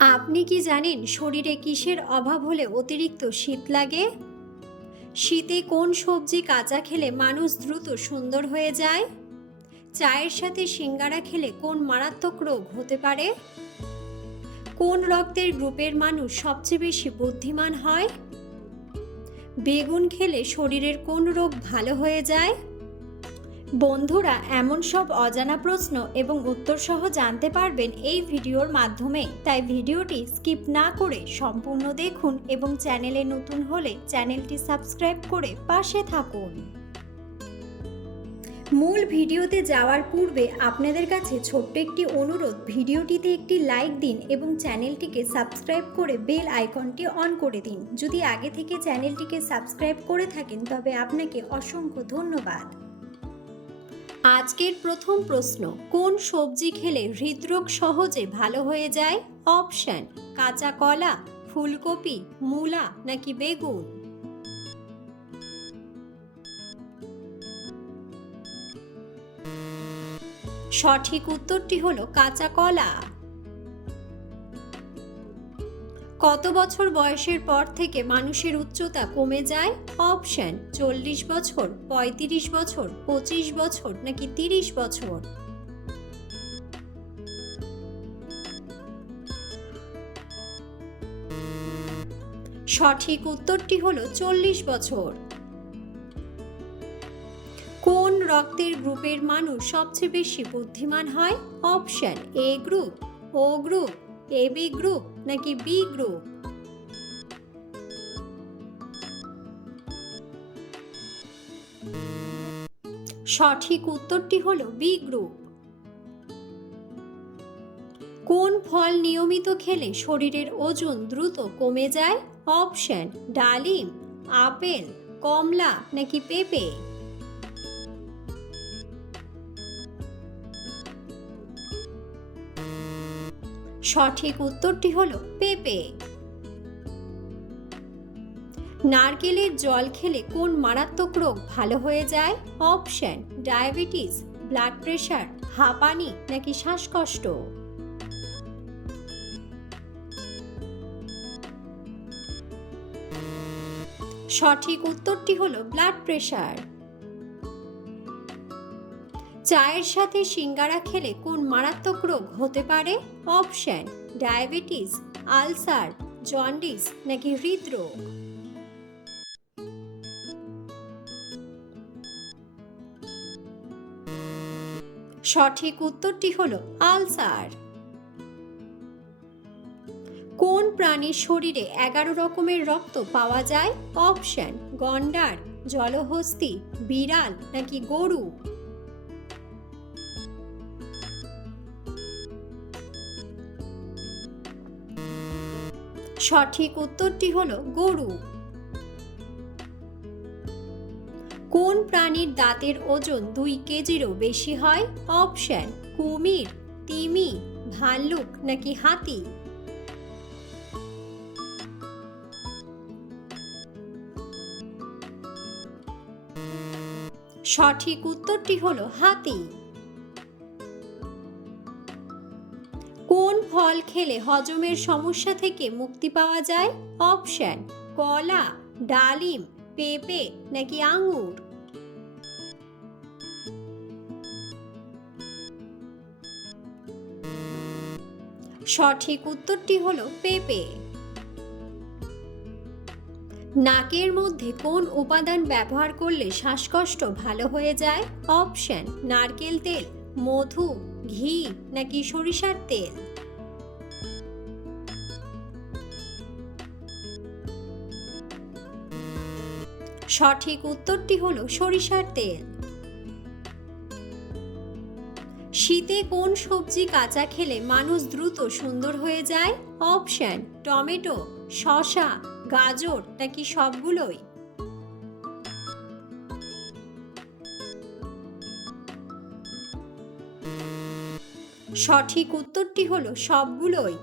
আপনি কি জানেন শরীরে কিসের অভাব হলে অতিরিক্ত শীত লাগে? শীতে কোন সবজি কাঁচা খেলে মানুষ দ্রুত সুন্দর হয়ে যায়? চায়ের সাথে সিঙ্গারা খেলে কোন মারাত্মক রোগ হতে পারে? কোন রক্তের গ্রুপের মানুষ সবচেয়ে বেশি বুদ্ধিমান হয়? বেগুন খেলে শরীরের কোন রোগ ভালো হয়ে যায়? বন্ধুরা, এমন সব অজানা প্রশ্ন এবং উত্তর সহ জানতে পারবেন এই ভিডিওর মাধ্যমে। তাই ভিডিওটি স্কিপ না করে সম্পূর্ণ দেখুন এবং চ্যানেলে নতুন হলে চ্যানেলটি সাবস্ক্রাইব করে পাশে থাকুন। মূল ভিডিওতে যাওয়ার পূর্বে আপনাদের কাছে ছোট্ট একটি অনুরোধ, ভিডিওটিতে একটি লাইক দিন এবং চ্যানেলটিকে সাবস্ক্রাইব করে বেল আইকনটি অন করে দিন। যদি আগে থেকে চ্যানেলটিকে সাবস্ক্রাইব করে থাকেন তবে আপনাকে অসংখ্য ধন্যবাদ। আজকের প্রথম প্রশ্ন, কোন সবজি খেলে হৃদরোগ সহজে ভালো হয়ে যায়? অপশন: কাঁচা কলা, ফুলকপি, মূলা নাকি বেগুন? সঠিক উত্তরটি হলো কাঁচা কলা। কত বছর বয়সের পর থেকে মানুষের উচ্চতা কমে যায়? অপশন: 40 বছর, 35 বছর, 25 বছর নাকি 30 বছর? সঠিক উত্তরটি হলো 40 বছর। কোন রক্তের গ্রুপের মানুষ সবচেয়ে বেশি বুদ্ধিমান হয়? অপশন: এ গ্রুপ, ও গ্রুপ, এবি গ্রুপ নাকি বি গ্রুপ? সঠিক উত্তরটি হলো বি গ্রুপ। কোন ফল নিয়মিত খেলে শরীরের ওজন দ্রুত কমে যায়? অপশন: ডালিম, আপেল, কমলা নাকি পেঁপে? সঠিক উত্তরটি হলো পেঁপে। নারকেলের জল খেলে কোন মারাত্মক রোগ ভালো হয়ে যায়? অপশন: ডায়াবেটিস, ব্লাড প্রেশার, হাঁপানি নাকি শ্বাসকষ্ট? সঠিক উত্তরটি হলো ব্লাড প্রেশার। চায়ের সাথে সিঙ্গারা খেলে কোন মারাত্মক রোগ হতে পারে? অপশন: ডায়াবেটিস, আলসার, জন্ডিস নাকি হৃদরোগ? সঠিক উত্তরটি হলো আলসার। কোন প্রাণীর শরীরে 11 রকমের রক্ত পাওয়া যায়? অপশন: গন্ডার, জলহস্তী, বিড়াল নাকি গরু? সঠিক উত্তরটি হলো গরু। কোন প্রাণীর দাঁতের ওজন 2 কেজিরও বেশি হয়? অপশন: কুমির, তিমি, ভাল্লুক নাকি হাতি? সঠিক উত্তরটি হলো হাতি। কোন ফল খেলে হজমের সমস্যা থেকে মুক্তি পাওয়া যায়? অপশন: কলা, ডালিম, পেঁপে নাকি আঙুর? সঠিক উত্তরটি হলো পেঁপে। নাকের মধ্যে কোন উপাদান ব্যবহার করলে শ্বাসকষ্ট ভালো হয়ে যায়? অপশন: নারকেল তেল, মধু, ঘি নাকি সরিষার তেল? সঠিক উত্তরটি হলো সরিষার তেল। শীতে কোন সবজি কাঁচা খেলে মানুষ দ্রুত সুন্দর হয়ে যায়? অপশন: টমেটো, শসা, গাজর নাকি সবগুলোই? সঠিক উত্তরটি হলো সবগুলোই।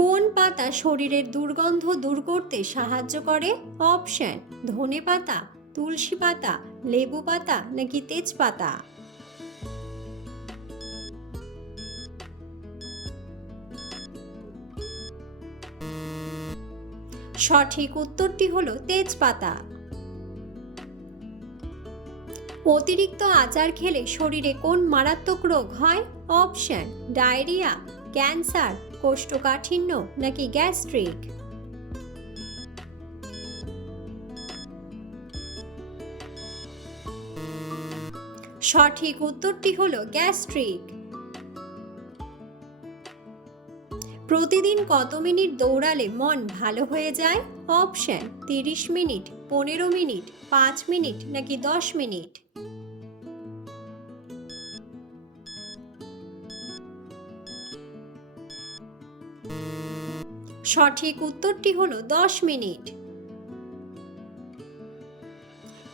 কোন পাতা শরীরের দুর্গন্ধ দূর করতে সাহায্য করে? অপশন: ধনেপাতা, তুলসী পাতা, লেবু পাতা নাকি তেজপাতা? সঠিক উত্তরটি হলো তেজপাতা। অতিরিক্ত আচার খেলে শরীরে কোন মারাত্মক রোগ হয়? অপশন: ডায়রিয়া, ক্যান্সার, কোষ্ঠকাঠিন্য নাকি গ্যাস্ট্রিক। সঠিক উত্তরটি হলো গ্যাস্ট্রিক। প্রতিদিন কত মিনিট দৌড়ালে মন ভালো হয়ে যায়? অপশন: 30 মিনিট, 15 মিনিট, 5 মিনিট নাকি 10 মিনিট। সঠিক উত্তরটি হলো 10 মিনিট।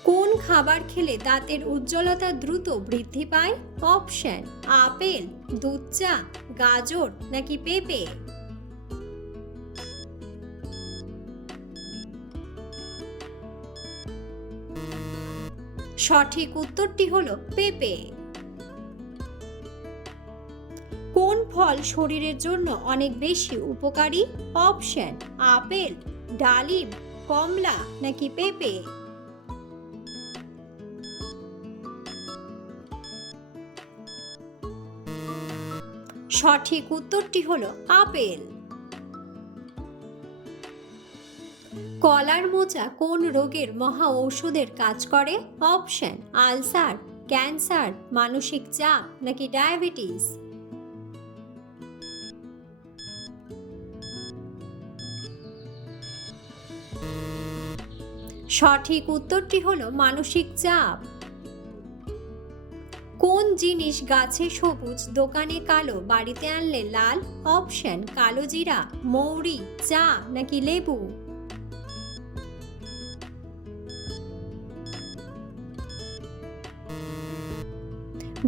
কোন খাবার খেলে দাঁতের উজ্জ্বলতা দ্রুত বৃদ্ধি পায়? অপশন: আপেল, দুধ চা, গাজর নাকি পেঁপে। সঠিক উত্তরটি হলো পেঁপে। কোন ফল শরীরের জন্য অনেক বেশি উপকারী? অপশন: আপেল, ডালিম, কমলা নাকি পেঁপে। সঠিক উত্তরটি হলো আপেল। কলার মোচা কোন রোগের মহা ঔষধের কাজ করে? অপশন: আলসার, ক্যান্সার, মানসিক চাপ নাকি ডায়াবেটিস। সঠিক উত্তরটি হলো মানসিক চাপ। কোন জিনিস গাছে সবুজ, দোকানে কালো, বাড়িতে আনলে লাল? অপশন: কালো জিরা, মৌরি, চা নাকি লেবু।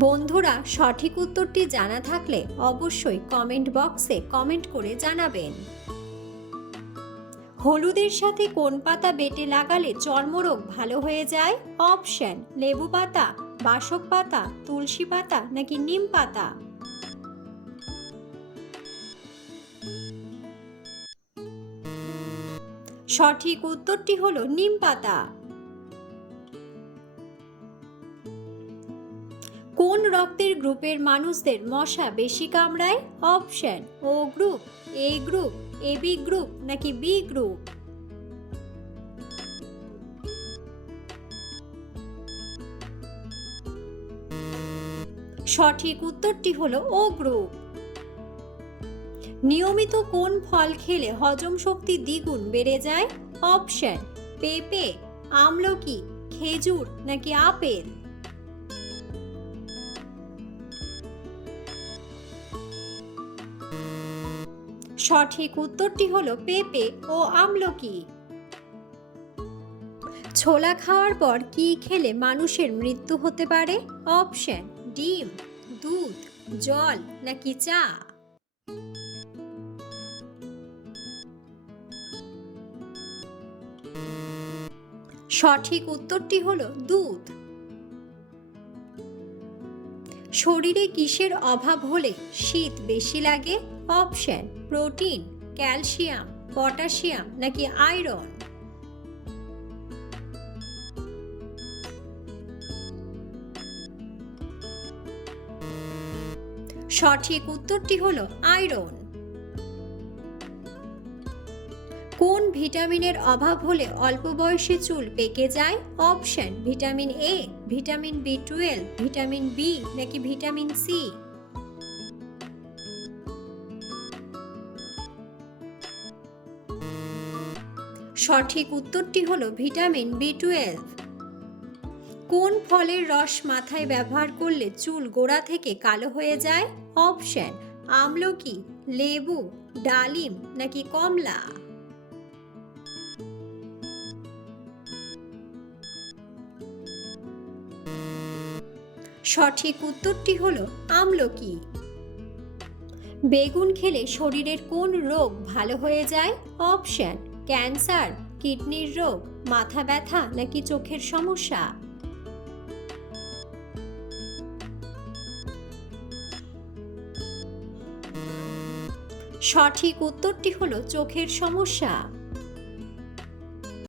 বন্ধুরা, সঠিক উত্তরটি জানা থাকলে অবশ্যই কমেন্ট বক্সে কমেন্ট করে জানাবেন। হলুদের সাথে কোন পাতা বেটে লাগালে চর্মরোগ ভালো হয়ে যায়? অপশন: লেবু পাতা, বাসক পাতা, তুলসী পাতা নাকি নিম পাতা। সঠিক উত্তরটি হলো নিম পাতা। কোন রক্তের গ্রুপের মানুষদের মশা বেশি কামড়ায়? অপশন: ও গ্রুপ, এ গ্রুপ, এবি গ্রুপ নাকি বি গ্রুপ। সঠিক উত্তরটি হলো ও গ্রুপ। নিয়মিত কোন ফল খেলে হজম শক্তি দ্বিগুণ বেড়ে যায়? অপশন: পেঁপে, আমলকি, খেজুর নাকি আপেল। সঠিক উত্তরটি হলো পেঁপে ও আমলকি। ছোলা খাওয়ার পর কি খেলে মানুষের মৃত্যু হতে পারে? অপশন: ডিম, দুধ, জল নাকি চা। সঠিক উত্তরটি হলো দুধ। শরীরে কিসের অভাব হলে শীত বেশি লাগে? অপশন: প্রোটিন, ক্যালসিয়াম, পটাশিয়াম নাকি আয়রন। সঠিক উত্তরটি হলো আয়রন। কোন ভিটামিনের অভাব হলে অল্প বয়সে চুল পেকে যায়? অপশন: ভিটামিন এ, ভিটামিন বি12, ভিটামিন বি নাকি ভিটামিন সি। সঠিক উত্তরটি হলো ভিটামিন বি12। কোন ফলের রস মাথায় ব্যবহার করলে চুল গোড়া থেকে কালো হয়ে যায়? অপশন: আমলকি, লেবু, ডালিম নাকি কমলা। সঠিক উত্তরটি হলো আমলকি। বেগুন খেলে শরীরের কোন রোগ ভালো হয়ে যায়? অপশন: ক্যান্সার, কিডনির রোগ, মাথা ব্যথা নাকি চোখের সমস্যা। সঠিক উত্তরটি হলো চোখের সমস্যা।